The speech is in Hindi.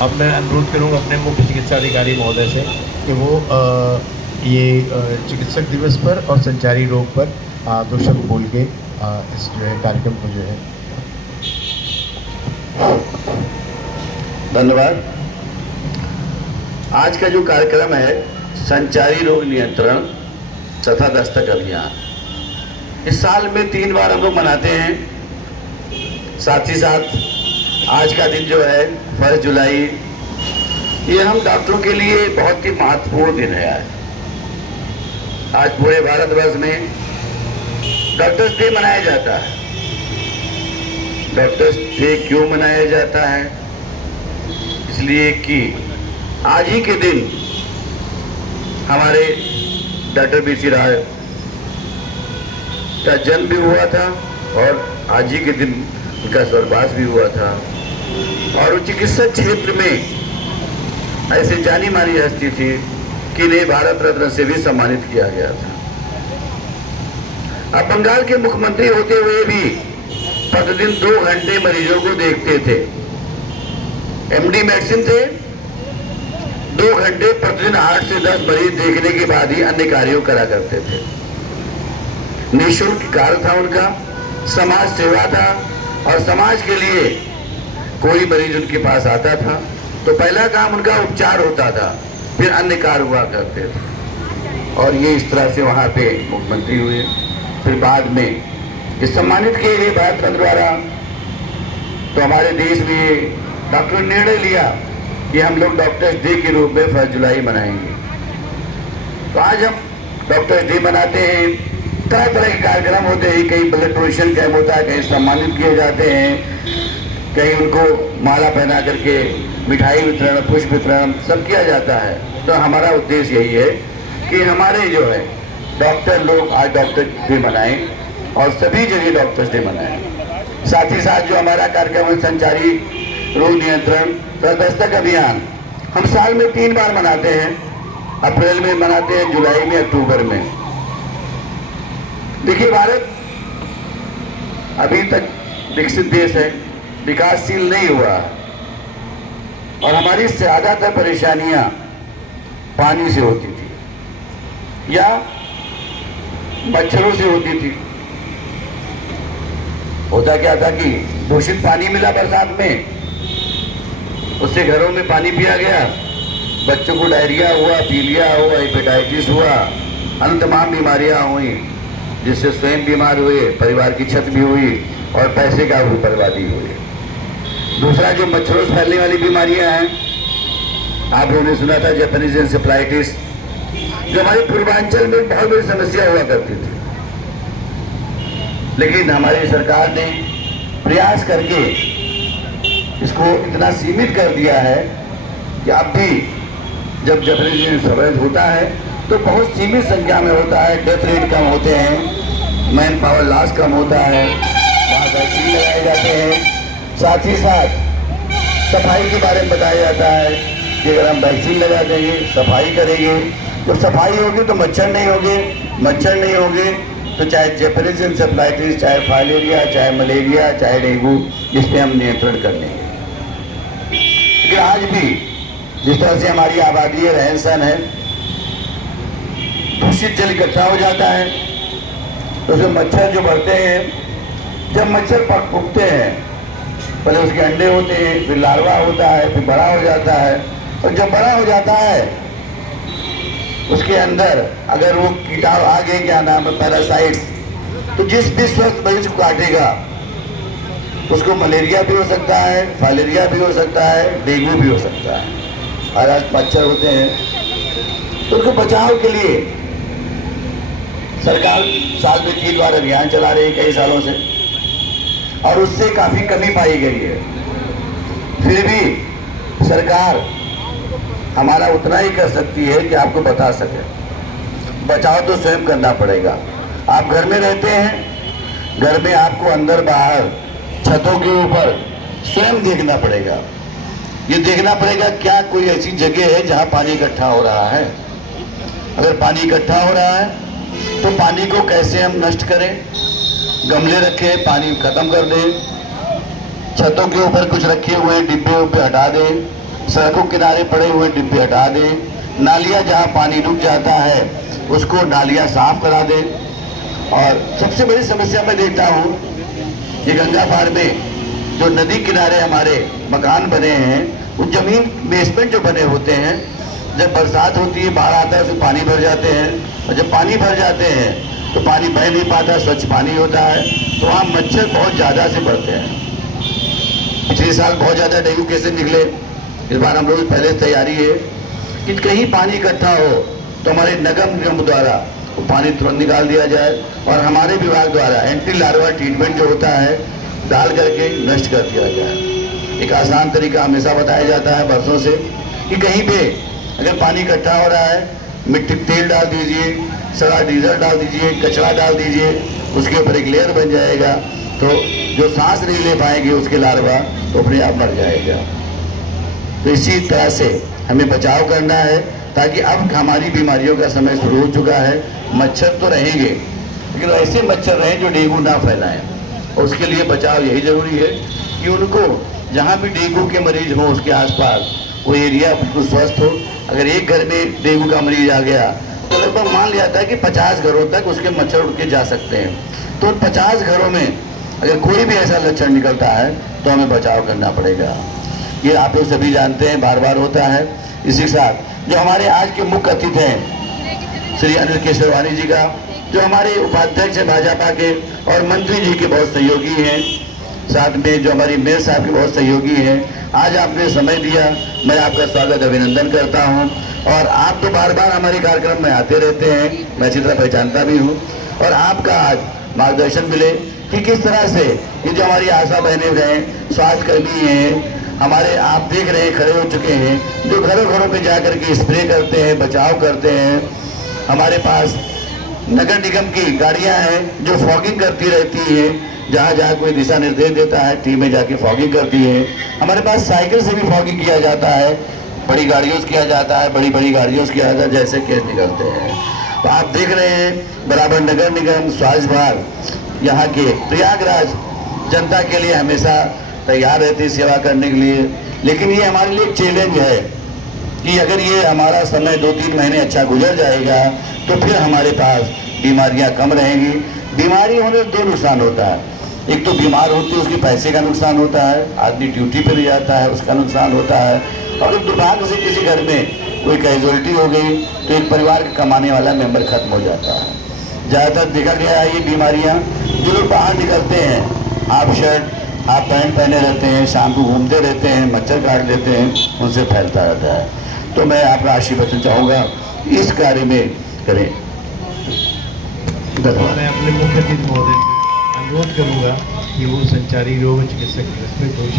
अब मैं अनुरोध करूँगा अपने मुख्य चिकित्सा अधिकारी महोदय से कि वो ये चिकित्सक दिवस पर और संचारी रोग पर 2 शब्द बोल के इस जो है कार्यक्रम को जो है। धन्यवाद। आज का जो कार्यक्रम है संचारी रोग नियंत्रण तथा दस्तक अभियान, इस साल में 3 बार हम लोग मनाते हैं। साथ ही साथ आज का दिन जो है 1 जुलाई, ये हम डॉक्टरों के लिए बहुत ही महत्वपूर्ण दिन है। आज पूरे भारतवर्ष में डॉक्टर्स डे मनाया जाता है। डॉक्टर्स डे क्यों मनाया जाता है? इसलिए कि आज ही के दिन हमारे डॉक्टर बी.सी. राय का जन्म भी हुआ था और आज ही के दिन उनका स्वर्गवास भी हुआ था। और वो चिकित्सा क्षेत्र में ऐसे जानी मानी हस्ती थी कि इन्हें भारत रत्न से भी सम्मानित किया गया था। अब बंगाल के मुख्यमंत्री होते हुए भी प्रतिदिन 2 घंटे मरीजों को देखते थे। एमडी मेडिसिन थे, 2 घंटे प्रतिदिन 8 से 10 मरीज देखने के बाद ही अन्य कार्यों करा करते थे। निःशुल्क कार्य था उनका, समाज सेवा था और समाज के लिए कोई मरीज उनके पास आता था तो पहला काम उनका उपचार होता था, फिर अन्य कार्य हुआ करते थे। और ये इस तरह से वहाँ पे मुख्यमंत्री हुए। फिर बाद में ये सम्मानित किए गए भारत रत्न द्वारा। तो हमारे देश में डॉक्टर ने निर्णय लिया कि हम लोग डॉक्टर्स डे के रूप में 1 जुलाई मनाएंगे। तो आज हम डॉक्टर्स डे मनाते हैं। तरह तरह के कार्यक्रम होते हैं, कहीं ब्लड डोनेशन कैंप होता है, कहीं सम्मानित किए जाते हैं, कहीं उनको माला पहना करके मिठाई वितरण, पुष्प वितरण सब किया जाता है। तो हमारा उद्देश्य यही है कि हमारे जो है डॉक्टर लोग आज डॉक्टर डे मनाएं और सभी जगह डॉक्टर्स डे मनाएं। साथ ही साथ जो हमारा कार्यक्रम है संचारी रोग नियंत्रण तथा दस्तक अभियान, हम साल में 3 बार मनाते हैं। अप्रैल में मनाते हैं, जुलाई में, अक्टूबर में। देखिए, भारत अभी तक विकसित देश है, विकासशील नहीं हुआ और हमारी ज्यादातर परेशानियां पानी से होती थी या मच्छरों से होती थी। होता क्या था कि दूषित पानी मिला बरसात में, उससे घरों में पानी पिया गया, बच्चों को डायरिया हुआ, पीलिया हुआ, हेपेटाइटिस हुआ, अन्य तमाम बीमारियां हुई, जिससे स्वयं बीमार हुए, परिवार की क्षति भी हुई और पैसे का भी बर्बादी हुई। दूसरा जो मच्छरों से फैलने वाली बीमारियां हैं, आप लोगों ने सुना था जापानीज एन्सेफेलाइटिस, जो हमारे पूर्वांचल में बहुत बड़ी समस्या हुआ करती थी। लेकिन हमारी सरकार ने प्रयास करके इसको इतना सीमित कर दिया है कि अब भी जब जापानीज एन्सेफेलाइटिस होता है तो बहुत सीमित संख्या में होता है, डेथ रेट कम होते हैं, मैन पावर लॉस कम होता है, वहाँ वैक्सीन लगाए जाते हैं। साथ ही साथ सफाई के बारे में बताया जाता है कि अगर हम वैक्सीन लगा देंगे, सफाई करेंगे, तो सफाई होगी तो मच्छर नहीं होंगे, मच्छर नहीं होंगे तो चाहे जापानीज एन्सेफेलाइटिस, चाहे फाइलेरिया, चाहे मलेरिया, चाहे डेंगू, इस पर हम नियंत्रण कर लेंगे। लेकिन आज भी जिस तरह से हमारी आबादी है, रहन सहन है, दूषित जल इकट्ठा हो जाता है तो उसमें मच्छर जो बढ़ते हैं, जब मच्छर पकते हैं, पहले उसके अंडे होते हैं, फिर लार्वा होता है, फिर बड़ा हो जाता है, और जब बड़ा हो जाता है उसके अंदर अगर वो कीटाणु आ गए, क्या नाम है, पैरासाइट्स, तो जिस भी स्वस्थ मरीज को काटेगा उसको मलेरिया भी हो सकता है, फाइलेरिया भी हो सकता है, डेंगू भी हो सकता है। और आज मच्छर होते हैं तो उनको बचाव के लिए सरकार साल में 3 बार अभियान चला रही है कई सालों से, और उससे काफी कमी पाई गई है। फिर भी सरकार हमारा उतना ही कर सकती है कि आपको बता सके। बचाव तो स्वयं करना पड़ेगा। आप घर में रहते हैं, घर में आपको अंदर बाहर छतों के ऊपर स्वयं देखना पड़ेगा। ये देखना पड़ेगा क्या कोई ऐसी जगह है जहां पानी इकट्ठा हो रहा है। अगर पानी इकट्ठा हो रहा है तो पानी को कैसे हम नष्ट करें, गमले रखें, पानी खत्म कर दें, छतों के ऊपर कुछ रखे हुए डिब्बे उब्बे हटा दें, सड़कों किनारे पड़े हुए डिब्बे हटा दें, नालियाँ जहाँ पानी रुक जाता है उसको नालियाँ साफ करा दें। और सबसे बड़ी समस्या मैं देखता हूँ ये गंगा पार में जो नदी किनारे हमारे मकान बने हैं, उस जमीन बेसमेंट जो बने होते हैं, जब बरसात होती है, बाढ़ आता है, उसमें पानी भर जाते हैं, और जब पानी भर जाते हैं तो पानी बह नहीं पाता, स्वच्छ पानी होता है, तो वहाँ मच्छर बहुत ज़्यादा से बढ़ते हैं। पिछले साल बहुत ज़्यादा डेंगू केसेस निकले। इस बार हम लोग पहले से तैयारी है कि कहीं पानी इकट्ठा हो तो हमारे नगर निगम द्वारा वो पानी तुरंत निकाल दिया जाए, और हमारे विभाग द्वारा एंटी लार्वा ट्रीटमेंट जो होता है डाल करके नष्ट कर दिया जाए। एक आसान तरीका हमेशा बताया जाता है वर्षों से कि कहीं पे अगर पानी इकट्ठा हो रहा है, मिट्टी तेल डाल दीजिए, सड़ा डीजल डाल दीजिए, कचरा डाल दीजिए, उसके ऊपर एक लेयर बन जाएगा, तो जो सांस नहीं ले पाएंगे उसके लार्वा तो अपने आप मर जाएगा। तो इसी तरह से हमें बचाव करना है, ताकि अब हमारी बीमारियों का समय शुरू हो चुका है। मच्छर तो रहेंगे, लेकिन ऐसे मच्छर रहें जो डेंगू ना फैलाएं, और उसके लिए बचाव यही जरूरी है कि उनको जहाँ भी डेंगू के मरीज हो उसके आसपास वो एरिया बिल्कुल स्वस्थ हो। अगर एक घर में डेंगू का मरीज आ गया तो लगभग मान लिया जाता है कि 50 घरों तक उसके मच्छर उड़ के जा सकते हैं। तो 50 घरों में अगर कोई भी ऐसा लक्षण निकलता है तो हमें बचाव करना पड़ेगा। ये आप लोग सभी जानते हैं, बार बार होता है। इसी के साथ जो हमारे आज के मुख्य अतिथि हैं श्री अनिल केशरवानी जी का, जो हमारे उपाध्यक्ष हैं भाजपा के, और मंत्री जी के बहुत सहयोगी हैं, साथ में जो हमारी मेयर साहब के बहुत सहयोगी हैं, आज आपने समय दिया, मैं आपका स्वागत अभिनंदन करता हूं। और आप तो बार बार हमारे कार्यक्रम में आते रहते हैं, मैं अच्छी तरह पहचानता भी हूं, और आपका आज मार्गदर्शन मिले कि किस तरह से ये जो हमारी आशा बहनें हैं, स्वास्थ्य कर्मी हैं हमारे, आप देख रहे हैं खड़े हो चुके हैं, जो घरों घरों पे जाकर के स्प्रे करते हैं, बचाव करते हैं। हमारे पास नगर निगम की गाड़ियां हैं जो फॉगिंग करती रहती हैं, जहाँ जहाँ कोई दिशा निर्देश देता है टीमें जाके फॉगिंग करती है। हमारे पास साइकिल से भी फॉगिंग किया जाता है, बड़ी गाड़ियों से किया जाता है, बड़ी बड़ी गाड़ियों से किया जाता है, जैसे केस निकलते हैं। तो आप देख रहे हैं बराबर नगर निगम, स्वास्थ्य विभाग यहाँ के प्रयागराज जनता के लिए हमेशा तैयार रहती है सेवा करने के लिए। लेकिन ये हमारे लिए चैलेंज है कि अगर ये हमारा समय 2-3 महीने अच्छा गुजर जाएगा तो फिर हमारे पास बीमारियां कम रहेंगी। बीमारी होने से 2 नुकसान होता है, एक तो बीमार होते हैं उसके पैसे का नुकसान होता है, आदमी ड्यूटी पर जाता है उसका नुकसान होता है, और एक दुर्भाग्य से किसी घर में कोई कैजुअलिटी हो गई तो एक परिवार का कमाने वाला मेंबर खत्म हो जाता है। ज़्यादातर देखा गया है ये बीमारियाँ, जो लोग बाहर निकलते हैं, हाफ शर्ट हाफ पैंट पहने रहते हैं, शाम को घूमते रहते हैं, मच्छर काट लेते हैं, उनसे फैलता रहता है। तो मैं आपका आशीर्वाद चाहूँगा इस कार्य में करें। मैं अपने मुख्य अतिथि महोदय से अनुरोध करूँगा कि वो संचारी रोग चिकित्सक दिवस में 2